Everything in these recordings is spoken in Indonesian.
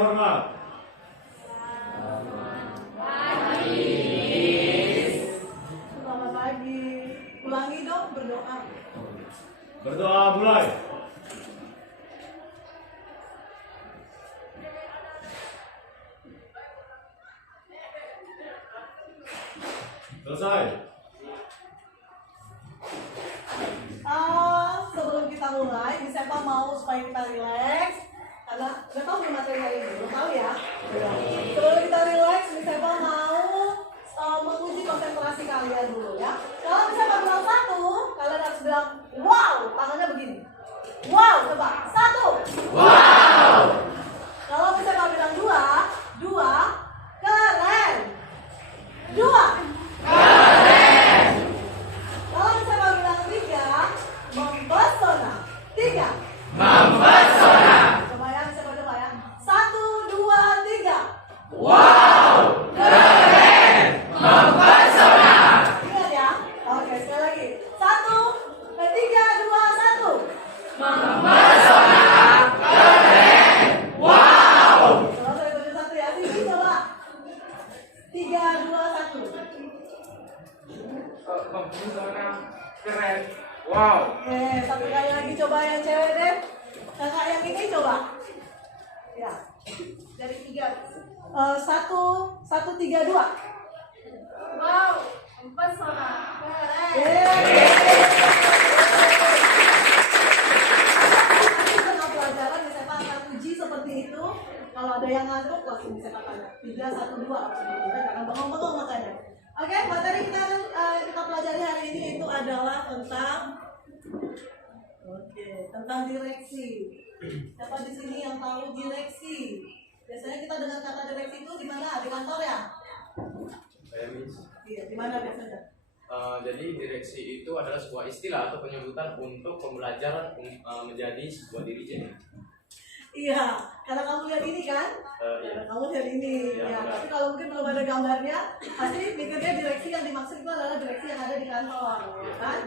hormat. Selamat pagi. Ulangi dong berdoa. Berdoa mulai. Selesai. Sebelum kita mulai, siapa mau supaya kita relax? Karena udah tahu nih materi hari ini, belum tahu ya? Sebelum kita relax, siapa mau menguji konsentrasi kalian dulu ya? Kalau misalnya bilang satu, kalian harus bilang wow, tangannya begini. Wow, coba satu. Wow. Kalau misalnya bilang dua, dua, keren. Dua. Kalau misalnya bilang tiga, mempesona. Tiga. Mempesona. Coba ya, coba ya. Satu, dua, tiga. Wow. Keren. Mempesona. Ingat ya. Oke, sekali lagi. Satu, tiga, dua, satu. Mempesona. Keren. Wow. Coba saya tujuh satu ya. Sini coba. Tiga, dua, satu. Mempesona, keren, wow. Oke, satu kali lagi coba yang cewek deh. Kakak yang ini coba. Ya. Dari tiga. Satu, tiga, dua. Wow, mempesona, keren. Nanti tengah pelajaran saya akan uji seperti itu. Kalau ada yang ngantuk langsung bisa tanya. 3, 1, 2 jangan bengong-bengong makanya. Oke, materi kita pelajari hari ini itu adalah tentang direksi. Siapa di sini yang tahu direksi? Biasanya kita dengar kata direksi itu di mana? Di kantor ya? Iya, di mana biasanya? Jadi direksi itu adalah sebuah istilah atau penyebutan untuk pembelajaran menjadi sebuah dirijen. Iya, karena kamu lihat ini kan? Iya. Kamu lihat ini. Iya, Ya, benar. tapi kalau mungkin belum ada gambarnya, pasti pikirnya direksi yang dimaksud itu adalah direksi yang ada di kantor, ya kan?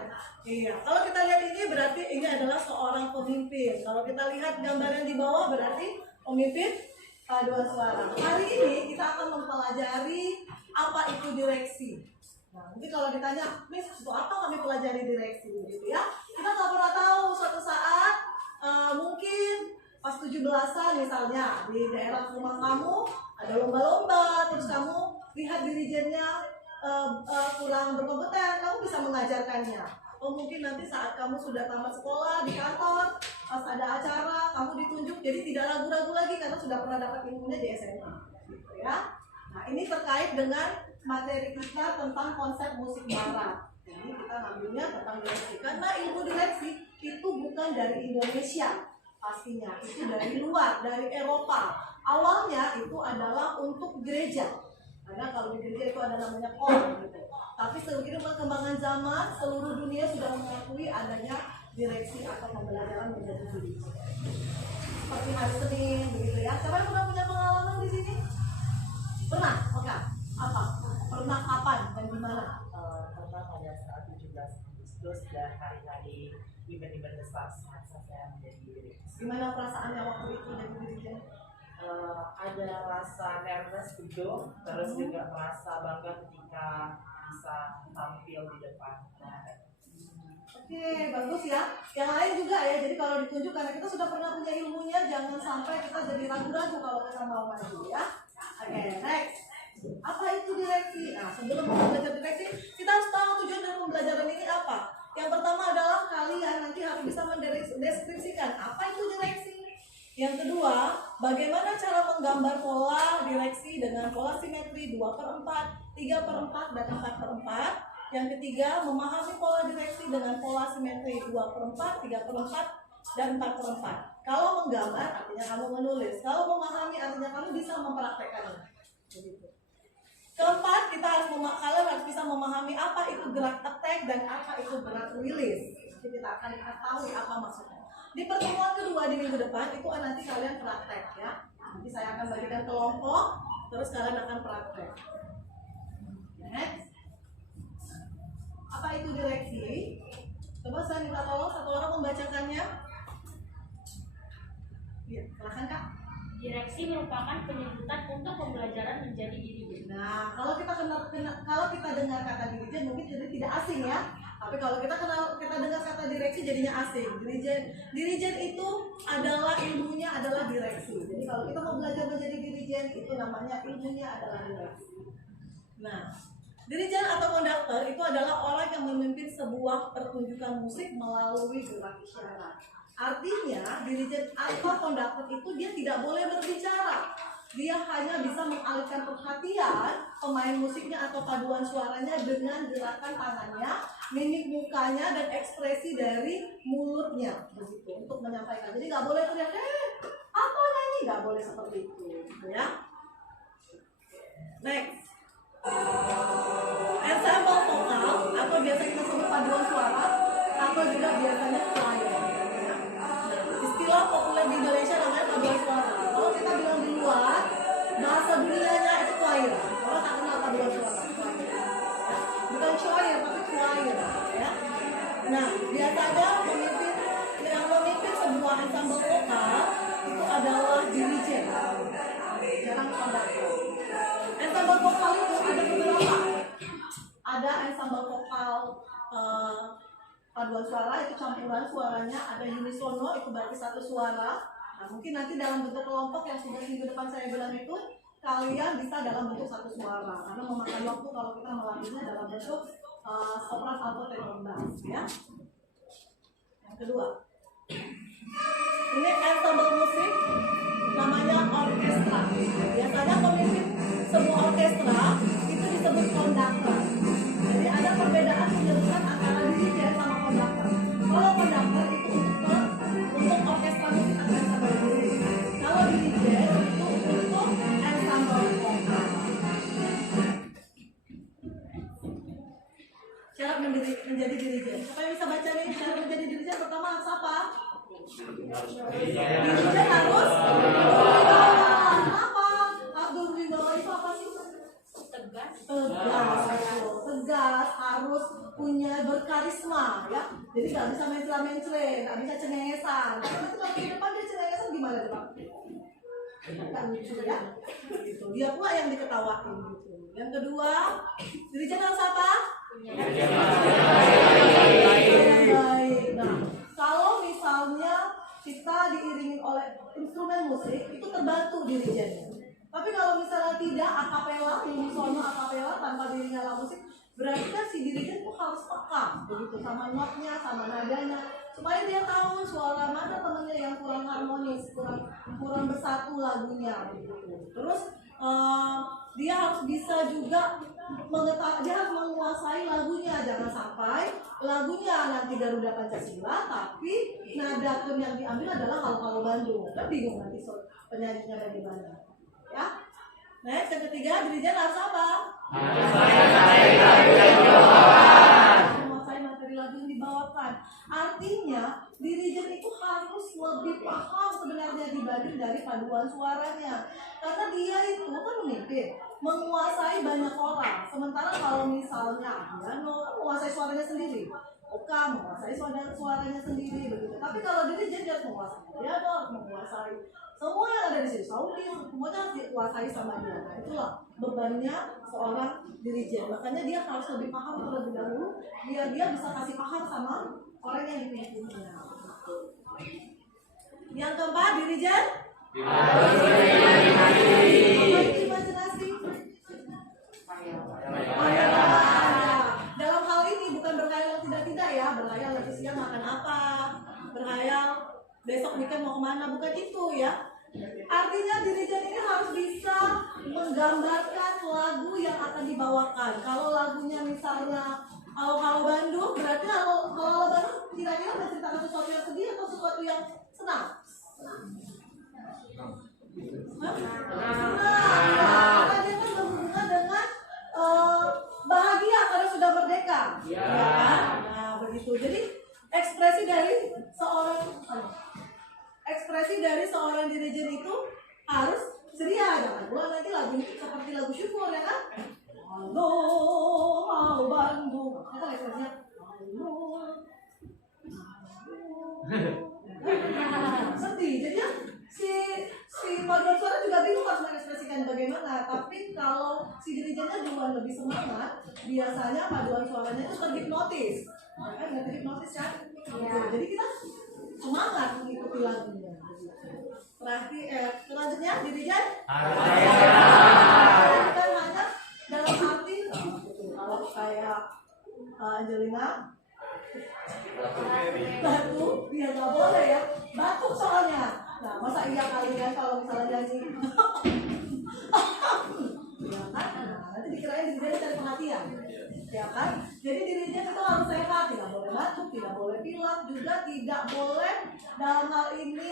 Iya. Kalau kita lihat ini berarti ini adalah seorang pemimpin. Kalau kita lihat gambar yang di bawah berarti pemimpin paduan suara. Hari ini kita akan mempelajari apa itu direksi. Nah, mungkin kalau ditanya, Miss, itu apa kami pelajari direksi, gitu ya? Kita nggak pernah tahu suatu saat mungkin pas 17-an misalnya di daerah rumah kamu ada lomba-lomba, terus kamu lihat dirijennya kurang berkompeten, kamu bisa mengajarkannya. Atau mungkin nanti saat kamu sudah tamat sekolah di kantor, pas ada acara kamu ditunjuk, jadi tidak ragu-ragu lagi karena sudah pernah dapat ilmunya di SMA, gitu ya. Nah, ini terkait dengan materi kita tentang konsep musik barat. Jadi kita ngambilnya tentang direksi karena ilmu direksi itu bukan dari Indonesia. Pastinya itu dari luar, dari Eropa. Awalnya itu adalah untuk gereja, karena kalau di gereja itu ada namanya KOR gitu. Tapi seiring perkembangan zaman, seluruh dunia sudah mengakui adanya direksi atau pembelajaran menjadi diri. Seperti hari Senin, begitu ya. Siapa yang pernah punya pengalaman di sini? Pernah? Oke. Apa? Pernah kapan dan di mana? Pernah pada saat 17 Agustus dan hari-hari event-event besar saat saya menjadi direksi. Gimana perasaannya waktu itu jadi dirijen? Ada rasa nervous gitu, terus juga merasa bangga ketika bisa tampil di depan. Oke, bagus ya. Yang lain juga ya. Jadi kalau ditunjuk karena kita sudah pernah punya ilmunya, jangan sampai kita jadi ragu-ragu kalau kita mau maju ya. Oke, next. Apa itu direksi? Nah, sebelum kita belajar direksi, kita harus tahu tujuan dari pembelajaran ini apa. Yang pertama adalah kalian nanti harus bisa mendeskripsikan apa itu direksi. Yang kedua, bagaimana cara menggambar pola direksi dengan pola simetri 2/4, 3/4, dan 4/4. Yang ketiga, memahami pola direksi dengan pola simetri 2/4, 3/4, dan 4/4. Kalau menggambar artinya kamu menulis. Kalau memahami artinya kamu bisa mempraktekkannya. Begitu. Keempat, kalian harus bisa memahami apa itu gerak attack dan apa itu gerak release. Jadi kita akan tahu apa maksudnya. Di pertemuan kedua di minggu depan itu nanti kalian praktek ya. Nanti saya akan bagikan kelompok, terus kalian akan praktek. Next. Apa itu direksi? Coba saya minta tolong satu orang membacakannya. Iya, silakan Kak. Direksi merupakan penyebutan untuk pembelajaran menjadi dirijen. Nah, kalau kita dengar kata dirijen mungkin jadi tidak asing ya. Tapi kalau kita dengar kata direksi jadinya asing. Dirijen itu adalah ilmunya adalah direksi. Jadi kalau kita mau belajar menjadi dirijen itu namanya ilmunya adalah direksi. Nah, dirijen atau konduktor itu adalah orang yang memimpin sebuah pertunjukan musik melalui gerak isyarat. Artinya, dirijen atau konduktor itu dia tidak boleh berbicara. Dia hanya bisa mengalihkan perhatian pemain musiknya atau paduan suaranya dengan gerakan tangannya, mimik mukanya, dan ekspresi dari mulutnya begitu untuk menyampaikan. Jadi nggak boleh teriak, atau nyanyi, nggak boleh seperti itu, gitu ya. Next, ensemble vokal atau biasa kita sebut paduan suara atau juga biasanya choir. Istilah populer di Indonesia namanya paduan suara. Kalau kita bilang di luar, bahasa dunianya itu choir. Kalau tak kenal paduan suara, ya. Bukan choir tapi choir, ya. Nah, biasanya yang memimpin sebuah ensemble vokal itu adalah dirijen, jarang konduktor. Ensemble vokal itu ada beberapa. Ada ensemble vokal paduan suara itu campuran suaranya, ada unisono itu berarti satu suara. Nah, mungkin nanti dalam bentuk kelompok yang sudah minggu depan saya bilang itu kalian bisa dalam bentuk satu suara karena memakan waktu kalau kita melatihnya dalam bentuk sopran, alto, tenor, bass, ya. Yang kedua, ini ensemble musik namanya orkestra. Biasanya pemimpin sebuah orkestra itu disebut konduktor. Jadi ada perbedaan penyebutan antara dirijen sama konduktor. Kalau konduktor itu untuk orkestra musik atau ensemble musik. Kalau dirijen itu untuk ensemble vokal. Syarat menjadi dirijen. Siapa yang bisa baca nih? Syarat menjadi dirijen pertama harus apa? Dirijen harus apa? Abdul Wibawa itu apa sih? Tegas, harus punya berkarisma, ya. Jadi nggak bisa mencela-mencela, nggak bisa cengengesan. Itu kalau di depan dia cengengesan gimana depan? Nggak lucu, ya. Gitu. Dia pula yang diketawain gitu. Yang kedua, dirijen harus apa? Yang baik. Nah, kalau misalnya kita diiringi oleh instrumen musik itu terbantu dirijennya. Tapi kalau misalnya tidak, akapela, unisono akapela tanpa diiringi alat musik, berarti kan si dirijen tuh harus peka begitu sama notnya, sama nadanya, supaya dia tahu suara mana temennya yang kurang harmonis, kurang bersatu lagunya begitu. Terus dia harus bisa juga dia harus menguasai lagunya, jangan sampai lagunya nanti Garuda Pancasila tapi nada tone yang diambil adalah Halo-Halo Bandung. Kan bingung nanti penyanyinya dari mana. Ya. Next, yang ketiga, dirijen harus apa? Menguasai materi lagu yang dibawakan. Artinya, dirijen itu harus lebih paham sebenarnya dibanding dari paduan suaranya. Karena dia itu kan memimpin, menguasai banyak orang. Sementara kalau misalnya piano kan menguasai suaranya sendiri. Oka menguasai suaranya sendiri begitu. Tapi kalau dirijen dia menguasai piano, menguasai semua yang ada di sini, Saudi, semuanya harus dikuasai sama dia. Nah, itulah bebannya seorang dirijen. Makanya dia harus lebih paham terlebih dahulu, biar dia bisa kasih paham sama orang yang dipimpinnya. Yang keempat, dirijen imajinasi. Dalam hal ini bukan berkhayal tidak ya, berkhayal nanti siang makan apa, berkhayal besok weekend mau kemana, bukan itu ya. Artinya dirijen ini harus bisa menggambarkan lagu yang akan dibawakan. Kalau lagunya misalnya Halo-Halo Bandung, berarti Halo-Halo Bandung kira-kira menceritakan sesuatu yang sedih atau sesuatu yang senang? Karena dia kan berhubungan dengan bahagia karena sudah merdeka, ya kan? Nah begitu. Jadi ekspresi dari seorang dirijen itu harus ceria, jangan pula nanti lagu seperti lagu syukur ya kan? Halo, halo Bandung, apa ekspresinya? Halo, sedih. Jadi si paduan Nah, tapi kalau si dirijennya duluan lebih semangat, biasanya paduan suaranya itu terhipnotis. Ya kan, nggak terhipnotis kan? Gitu. Jadi kita semangat mengikuti lagunya. Selanjutnya dirijen bukan hanya dalam arti kalau kayak Angelina batu, dia nggak boleh ya, batuk soalnya. Nah, masa iya kali kan kalau misalnya nyanyi ya kan? Nah, nanti dikirain dirinya cari perhatian ya kan? Jadi dirinya itu harus sehat, tidak boleh batuk, tidak boleh pilek, juga tidak boleh dalam hal ini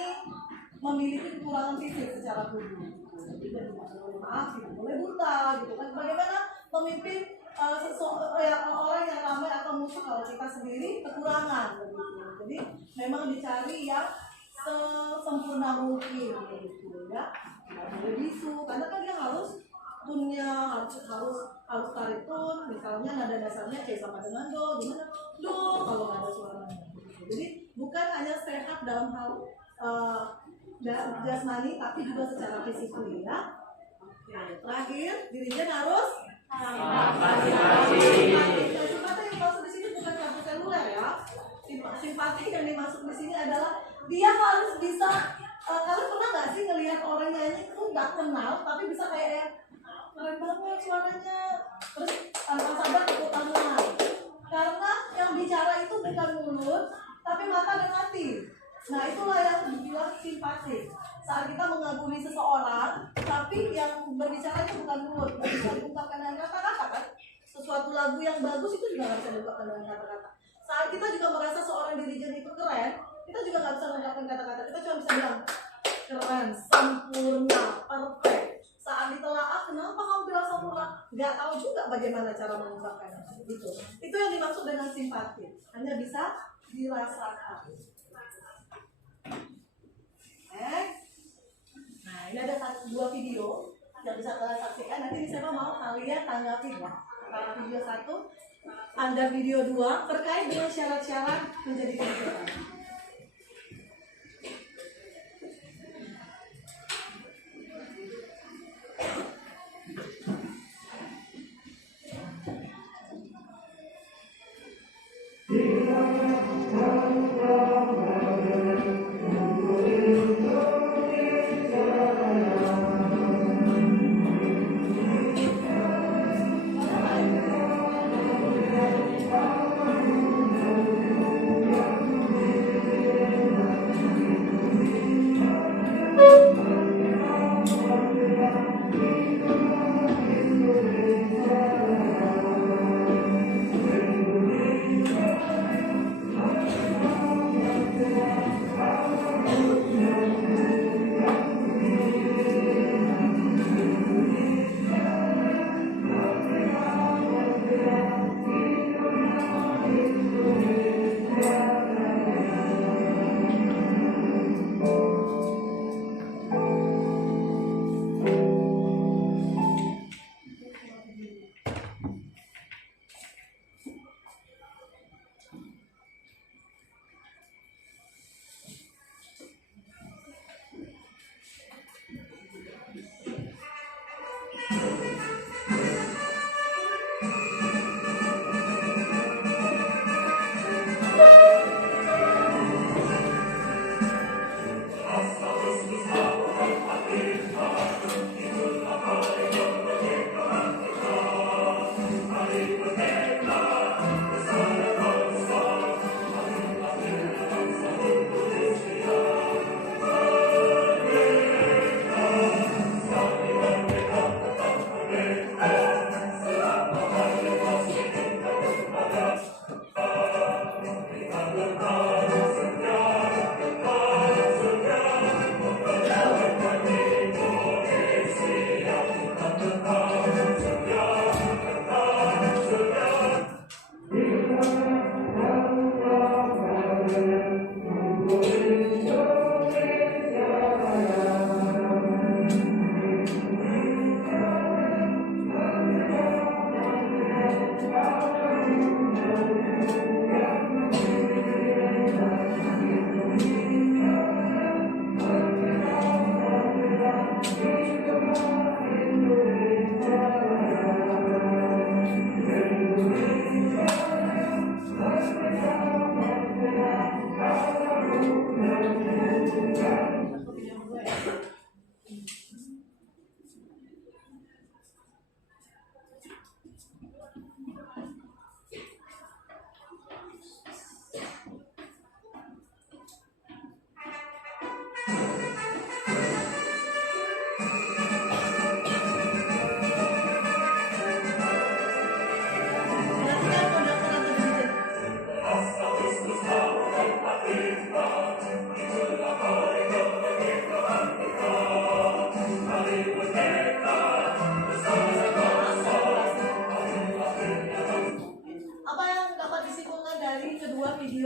memiliki kekurangan fisik secara tubuh. Jadi tidak boleh maaf, tidak boleh buta gitu kan? Bagaimana memimpin orang yang ramai atau musuh kalau kita sendiri kekurangan begitu. Jadi memang dicari yang sesempurna mungkin begitu ya. Tidak boleh bisu karena kan dia harus tunnya harus tarik tun, misalnya nada dasarnya C sama dengan do, gimana do kalau nggak ada suaranya. Jadi bukan hanya sehat dalam hal jasmani tapi juga secara fisik ya. Oke, terakhir dirinya harus simpati yang dimaksud di sini bukan kartu seluler ya. Simpati yang dimaksud di sini adalah dia harus bisa. Kalian pernah nggak sih ngelihat orang nyanyi itu nggak kenal tapi bisa kayak keren banget suaranya, terus tanpa sadar tepuk tangan. Karena yang bicara itu bukan mulut tapi mata dan hati. Nah itulah yang dibilang simpati. Saat kita mengagumi seseorang, tapi yang berbicara itu bukan mulut, bisa diungkapkan dengan kata-kata kan? Sesuatu lagu yang bagus itu juga nggak bisa diungkapkan dengan kata-kata. Saat kita juga merasa seorang dirijen itu keren, kita juga nggak bisa mengungkapkan kata-kata. Kita cuma bisa bilang keren, sempurna, perfect. Saat ditelaah, kenapa kamu bilang sempurna? Nggak tahu juga bagaimana cara mengungkapkannya. Itu yang dimaksud dengan simpati. Hanya bisa dirasakan. Nah, ini ada dua video yang bisa kalian saksikan. Nanti siapa mau kalian tanggapi ya. Kalau video 1, Anda video 2 terkait dengan syarat-syarat menjadi pendeta.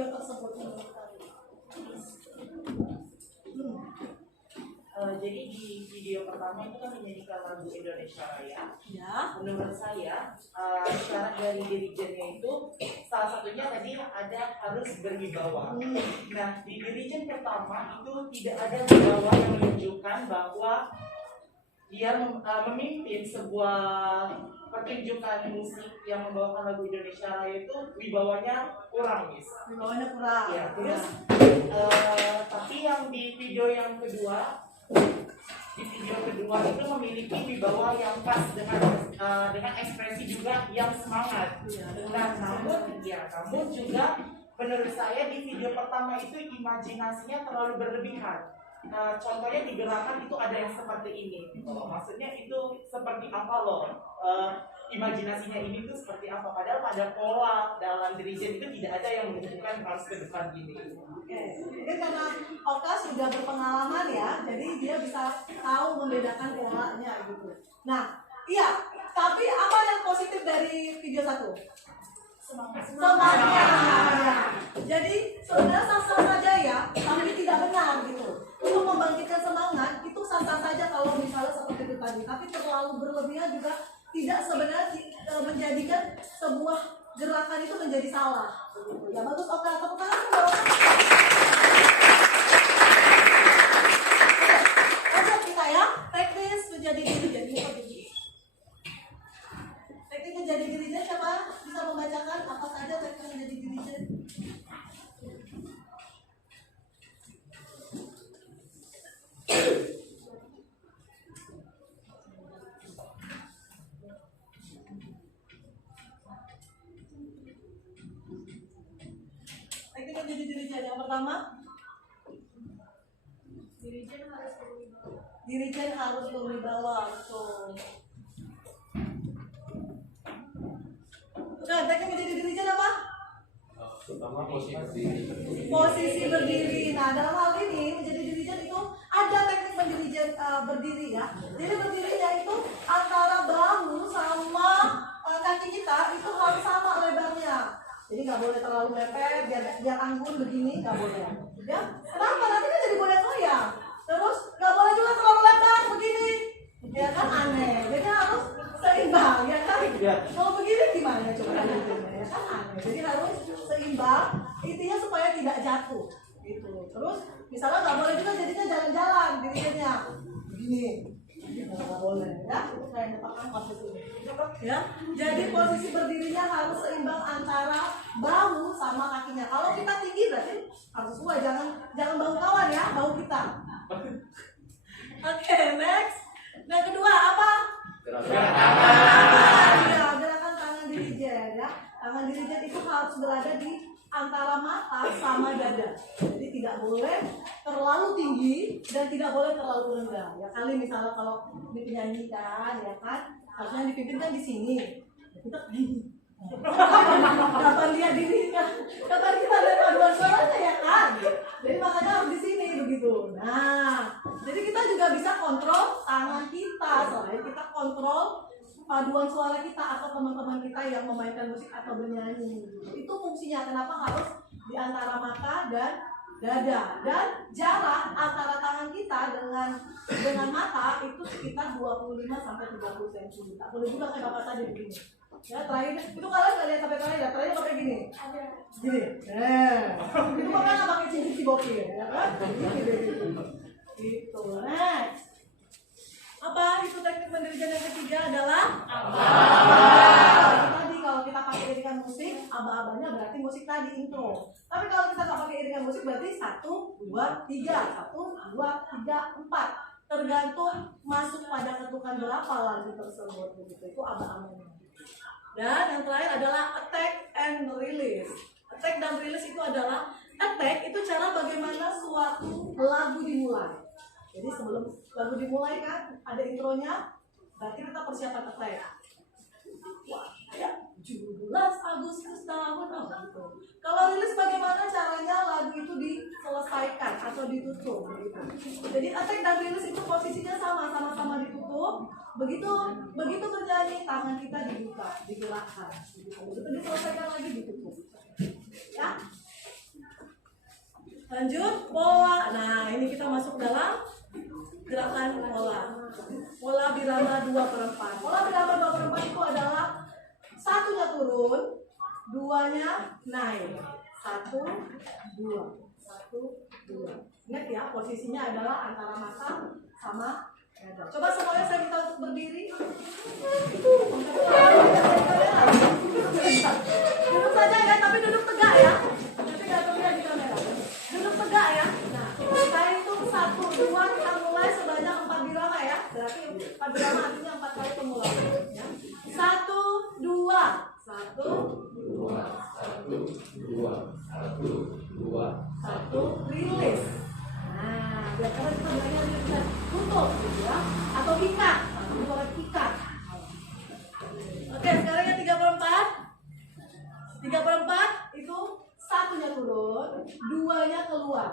video tersebut menurut kalian? Jadi di video pertama itu kan menyanyikan lagu Indonesia Raya. Ya. Menurut saya syarat dari dirijennya itu salah satunya tadi ada harus berwibawa. Nah di dirijen pertama itu tidak ada wibawa yang menunjukkan bahwa dia memimpin sebuah pertunjukan musik yang membawakan lagu Indonesia Raya itu wibawanya kurang, Miss. Wibawanya kurang. Ya, terus tapi yang di video yang kedua itu memiliki wibawa yang pas dengan ekspresi juga yang semangat. Nah, namun juga menurut saya di video pertama itu imajinasinya terlalu berlebihan. Contohnya di gerakan itu ada yang seperti ini. Maksudnya itu seperti apa loh? Imajinasinya ini tuh seperti apa? Padahal pada pola dalam dirijen itu tidak ada yang menunjukkan harus ke depan gini. Oke, ini karena Oka sudah berpengalaman ya, jadi dia bisa tahu membedakan polanya gitu. Nah, iya, tapi apa yang positif dari video 1? Semangatnya. Jadi sebenarnya sah-sah saja ya, tapi tidak benar gitu. Untuk membangkitkan semangat itu sah-sah saja kalau misalnya seperti itu tadi, tapi terlalu berlebihan juga tidak sebenarnya menjadikan sebuah gerakan itu menjadi salah. Ya bagus, Oka, tepuk tangan dong. Lanjut kita ya, teknis menjadi dirijen. Teknik menjadi dirijen siapa bisa membacakan apa saja teknik menjadi dirijen? Teknik menjadi dirijen yang pertama, dirijen harus berwibawa, betul. Nah, teknik menjadi dirijen apa? Pertama posisi berdiri. Nah, dalam hal ini menjadi dirijen itu ada teknik mendirijen berdiri ya. Jadi berdirinya itu antara bahu sama kaki kita itu harus sama lebarnya. Jadi nggak boleh terlalu mepet, biar anggun begini nggak boleh. Ya, kenapa? Nanti kan jadi goyang-goyang. Terus nggak boleh juga terlalu lebar begini. Ya kan aneh. Jadi harus seimbang, ya kan? Kalau begini gimana coba? Ya kan aneh. Jadi harus seimbang. Intinya supaya tidak jatuh. Gitu. Terus misalnya nggak boleh juga jadinya jalan-jalan dirinya begini. Nggak boleh, ya? Kayak nyetakkan posisi ini. Ya, jadi posisi berdirinya harus seimbang antara bahu sama kakinya. Kalau kita tinggi berarti harus sesuai, jangan bahu kawan ya, bahu kita. Oke, next. Nah, kedua apa? Gerakan tangan dirijen ya. Tangan dirijen itu harus berada di antara mata sama dada. Jadi tidak boleh terlalu tinggi dan tidak boleh terlalu rendah. Ya kali misalnya kalau dinyanyikan ya kan, harusnya dipimpin kan di sini. Kita gini. Kapan dia diri kan? Kapan kita ada paduan suaranya ya kan? Jadi makanya harus di sini begitu. Nah, jadi kita juga bisa kontrol tangan kita, soalnya kita kontrol paduan suara kita atau teman-teman kita yang memainkan musik atau bernyanyi. Itu fungsinya kenapa harus di antara mata dan dada, dan jarak antara tangan kita dengan mata itu sekitar 25 sampai 30 cm. Tak boleh juga kayak Bapak tadi begini. Ya, terakhir itu kalian nggak lihat sampai terakhir ya, terakhir pakai gini. Gini. Itu makanya pakai cincin cibokir, ya kan? Gitu. Next. Apa itu teknik mendirijen yang ketiga adalah tadi kalau kita pakai iringan musik, aba-abanya berarti musik tadi intro. Tapi kalau kita nggak pakai iringan musik berarti 1, 2, 3, 1, 2, 3, 4. Tergantung masuk pada ketukan berapa lagu tersebut begitu. Itu aba-abanya. Dan yang terakhir adalah attack and release. Attack dan release itu adalah attack itu cara bagaimana suatu lagu dimulai. Jadi sebelum lagu dimulai kan ada intronya, berarti kita persiapan attack. Wah, ya 17 Agustus tahun gitu. Kalau rilis bagaimana caranya lagu itu diselesaikan atau ditutup gitu. Jadi attack dan rilis itu posisinya sama-sama ditutup. Begitu bernyanyi tangan kita dibuka, digerakkan. Begitu diselesaikan lagi ditutup. Ya. Lanjut, pola. Nah, ini kita masuk dalam gerakan pola. Pola birama 2/4. Pola birama 2/4 itu adalah satunya turun, duanya naik. 1, 2, 1, 2. Ingat ya, posisinya adalah antara mata sama dada. Coba semuanya saya minta untuk berdiri. Duduk saja ya, tapi duduk tegak ya. Nanti nggak terlihat di kamera. Duduk tegak ya. Nah, saya hitung 1, 2, kita mulai sebanyak 4 birama ya. Berarti 4 birama artinya 4 kali pemulangan. Ya. 1, 2, 1, 2, 1, 2, 1, 2, 1, rilis. Nah, biasanya kita bilangnya bisa tutup gitu ya. Atau ikat. Nah, buat ikat. Oke, sekarang yang 3/4. 3/4 itu satunya turun, duanya keluar.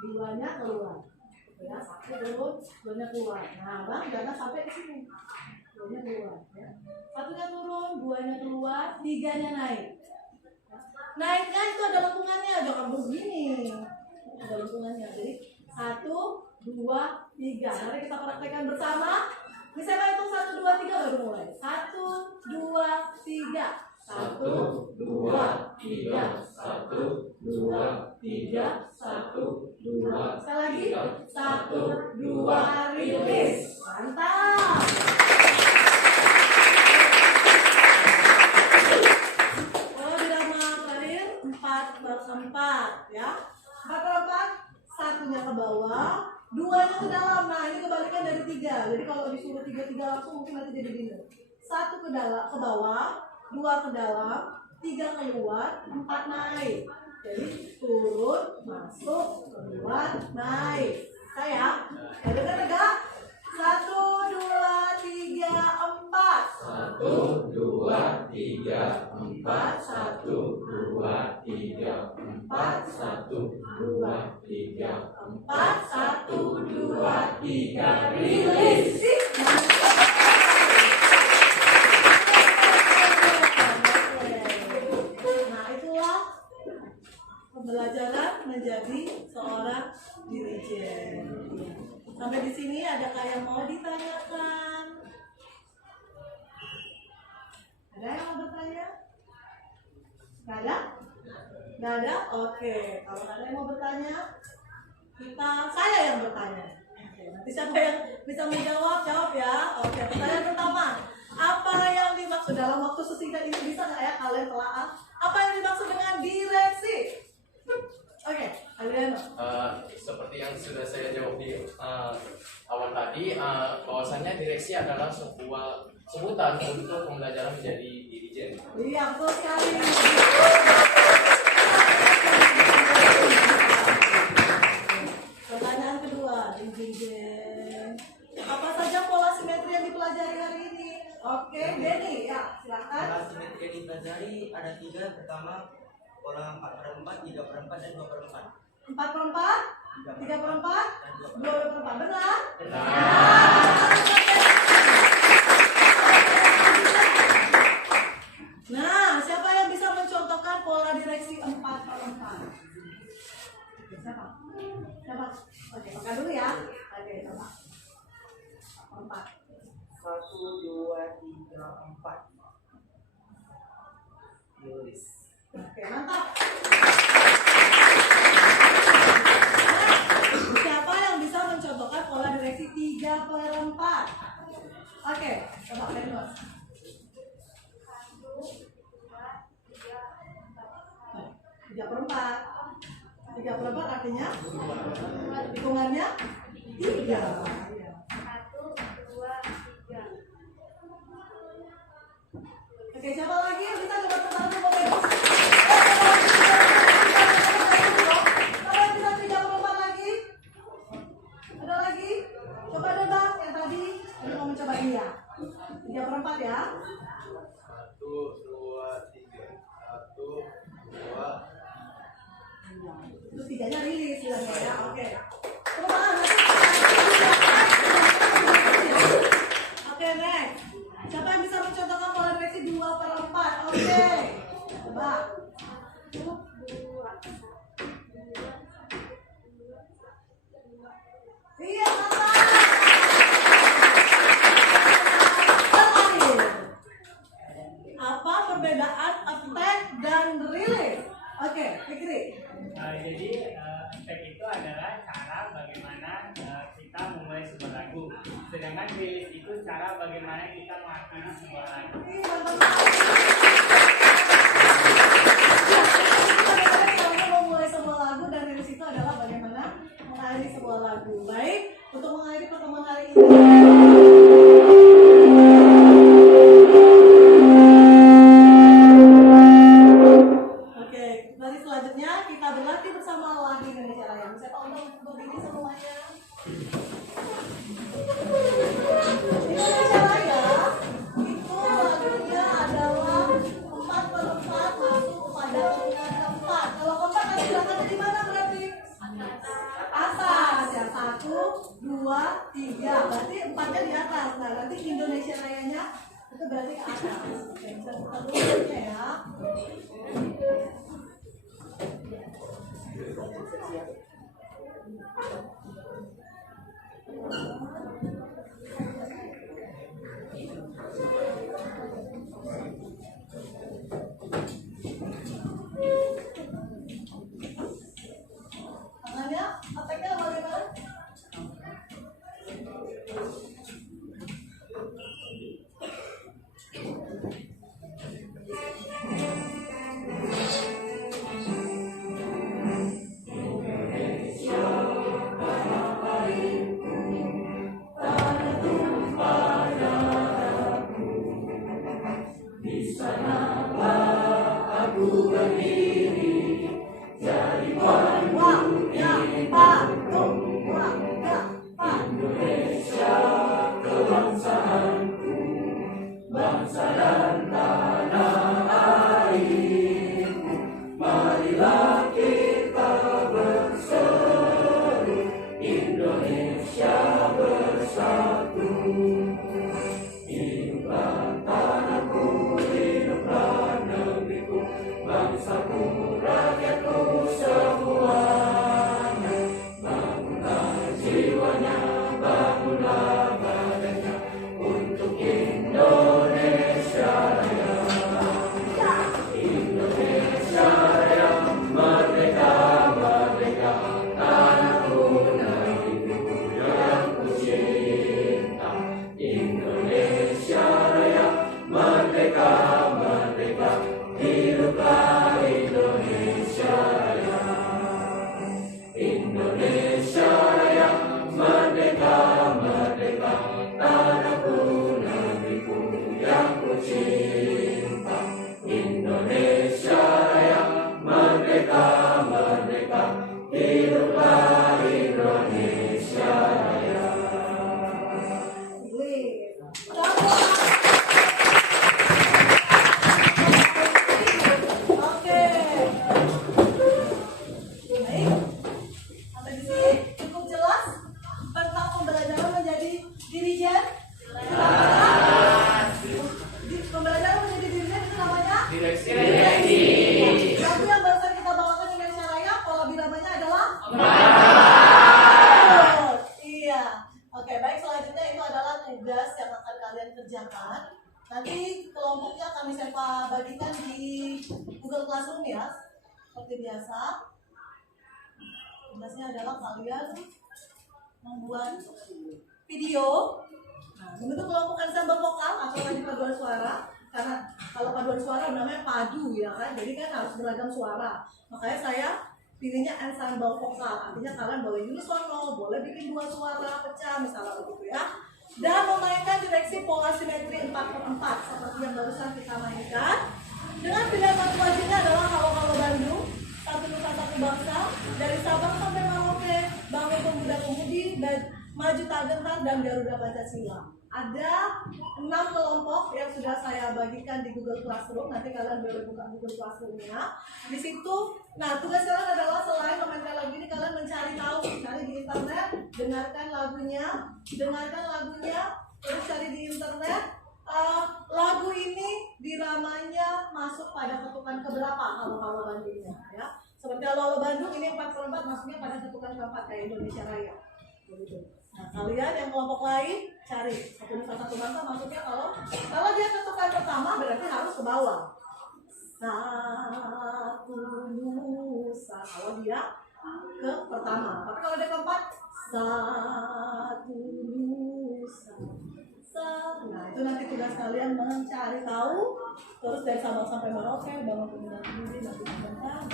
Duanya keluar. Ya, satu turun, duanya keluar. Nah, Bang, jangan sampai ke sini. Duanya keluar ya. Satunya turun, duanya keluar, tiganya naik. Naiknya itu ada lengkungannya, jangan begini. Ada lengkungannya. Jadi 1, 2, 3. Mari kita praktekkan bersama. Misalnya hitung 1, 2, 3 baru mulai. 1, 2, 3. 1, 2, 3. 1, 2, 3. 1, 2. Sekali lagi. 1, 2, rilis. Mantap. Pola birama terakhir 4/4 ya. 4/4 satunya ke bawah, duanya ke dalam. Nah, ini kebalikan dari 3. Jadi kalau disuruh 3 langsung mungkin nanti jadi bingung. 1 ke dalam, ke bawah, 2 ke dalam, 3 keluar, 4 naik. Jadi turun, masuk, keluar, naik. Saya, dengar tegak? 1, 2, 3, 4. 1, 2, 3, 4. 1, 2, 3, 4. 1, 2, 3, 4. 1, 2, 3, rilis. Nah, itulah pembelajaran menjadi seorang dirijen. Sampai di sini adakah yang mau ditanyakan? Ada yang mau bertanya? Nggak ada? Nggak ada? Oke. Kalau nggak ada yang mau bertanya, saya yang bertanya. Oke. Nanti siapa yang bisa menjawab, jawab ya. Oke. Pertanyaan pertama, apa yang dimaksud dalam waktu sesingkat ini, bisa nggak ya kalian telaah? Apa yang dimaksud dengan direksi? Oke, Adriano. Seperti yang sudah saya jawab di awal tadi, bahwasannya direksi adalah sebuah sebutan untuk pembelajaran menjadi dirijen. Iya, betul sekali. Pertanyaan kedua, dirijen. Apa saja pola simetri yang dipelajari hari ini? Oke, Denny, ya silakan. Pola simetri yang dipelajari ada 3. Pertama, pola 4/4, 3/4, dan 2/4. 4/4, 3/4, 2/4. Benar? Nah, siapa yang bisa mencontohkan pola direksi 4/4? Siapa? Siapa? Oke, pakai dulu ya. Oke, coba. 4. 1, 2, 3, 4. Tulis. Oke, mantap. Siapa yang bisa mencontohkan pola direksi 3/4? Oke, coba Venus. 3/4. 3/4 artinya hitungannya 3. Oke, siapa lagi yang bisa coba terbantu Venus? Siapa yang bisa 3/4 lagi? Ada lagi? Coba deh Bang, yang tadi mau mencoba dia. 3/4 ya. 1, 2, 3. 1, 2. Terus 3-nya rilis bilangnya ya. Oke. Perubahan. Oke, next. Siapa yang bisa mencontohkan pola direksi 2/4? Oke. Coba. cara bagaimana kita mengakhiri sebuah lagu. Kita memulai sebuah lagu dan dari situ adalah bagaimana mengakhiri sebuah lagu. Baik, untuk mengakhiri pertemuan hari ini. Oke, dari selanjutnya kita berlatih bersama lagi Indonesia Raya. Bisa Pak untuk berdiri semuanya. Indonesia Raya itu lagunya adalah 4/4 masuk pada urutan keempat. Kalau keempat nanti belakangnya di mana berarti? Atas ya, 1, 2, 3. Berarti 4-nya di atas. Nah nanti Indonesia Rayanya itu berarti ke atas. Oke, bisa buka dulu ya. Tangannya, attack-nya bagaimana? Nanti kelompoknya kami saya bagikan di Google Classroom ya, seperti biasa. Tugasnya adalah kalian membuat video. Nah, membentuk kelompok ensemble vokal atau lagi paduan suara. Karena kalau paduan suara namanya padu ya kan, jadi kan harus beragam suara. Makanya saya pilihnya ensemble vokal. Artinya kalian boleh unisono, boleh bikin 2 suara pecah misalnya begitu ya. Dan memainkan direksi pola simetri 4/4 seperti yang barusan kita mainkan. Dengan pilihan lagu wajibnya adalah Halo Halo Bandung, Satu Nusa Satu Bangsa, Dari Sabang sampai Merauke, Bangun Pemuda Pemudi, Maju Tak Gentar, dan Garuda Pancasila. Ada 6 kelompok yang sudah saya bagikan di Google Classroom. Nanti kalian boleh buka Google Classroom-nya. Di situ, nah tugas kalian adalah selain memainkan lagu ini, kalian mencari tahu, cari di internet, dengarkan lagunya, terus cari di internet. Lagu ini diramanya masuk pada ketukan keberapa Halo Halo Bandungnya ya. Seperti Halo Halo Bandung ini 4/4 masuknya pada ketukan keempat kayak Indonesia Raya. Begitu. Nah, kalian yang kelompok lain cari Satu Nusa Satu Bangsa masuknya kalau dia ketukan pertama berarti harus ke bawah. Satu Nusa kalau dia ke pertama. Tapi kalau dia keempat Satu Nusa Itu nanti tugas kalian mencari tahu, terus dari Sabang sampai Merauke, bangun pemuda sendiri, nanti sebentar.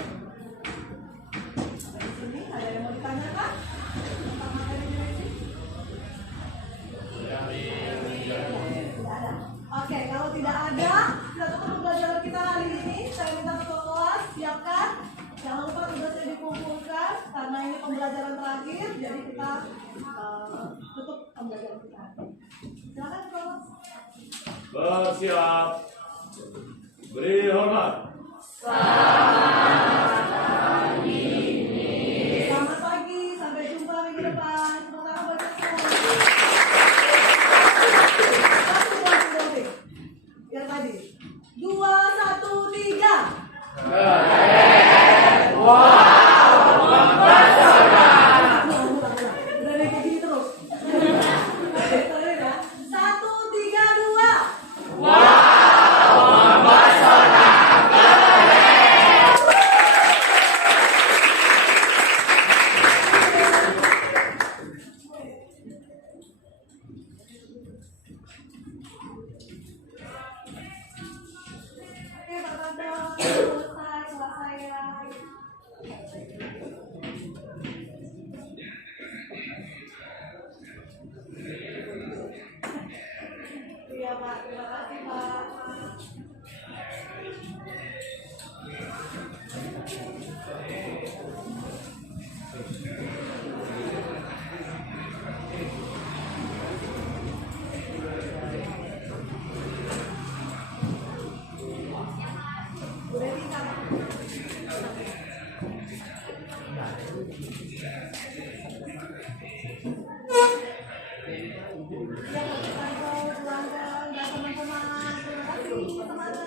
Sampai di sini ada yang mau ditanyakan tentang materi direksi? Tidak ada. Oke, kalau tidak ada, kita tutup pembelajaran kita hari ini. Saya minta ketua kelas siapkan. Jangan lupa tugasnya dikumpulkan karena ini pembelajaran terakhir, jadi kita tutup pembelajaran kita. Silakan ketua kelas. Bersiap. Beri hormat. Selamat pagi, sampai jumpa minggu depan. Tepuk tangan buat kita semua. Satu, dua, tiga. Yang tadi. 2, 1, 3. Udah deh, kayak gini terus. Oke, ya. 1, 3, 2. Oke, Pak Tanda, selesai kelas saya. Iya Pak, terima kasih Pak. Udah bisa Pak. Ya, Pak pelanggan dan teman-teman, terima kasih semangat.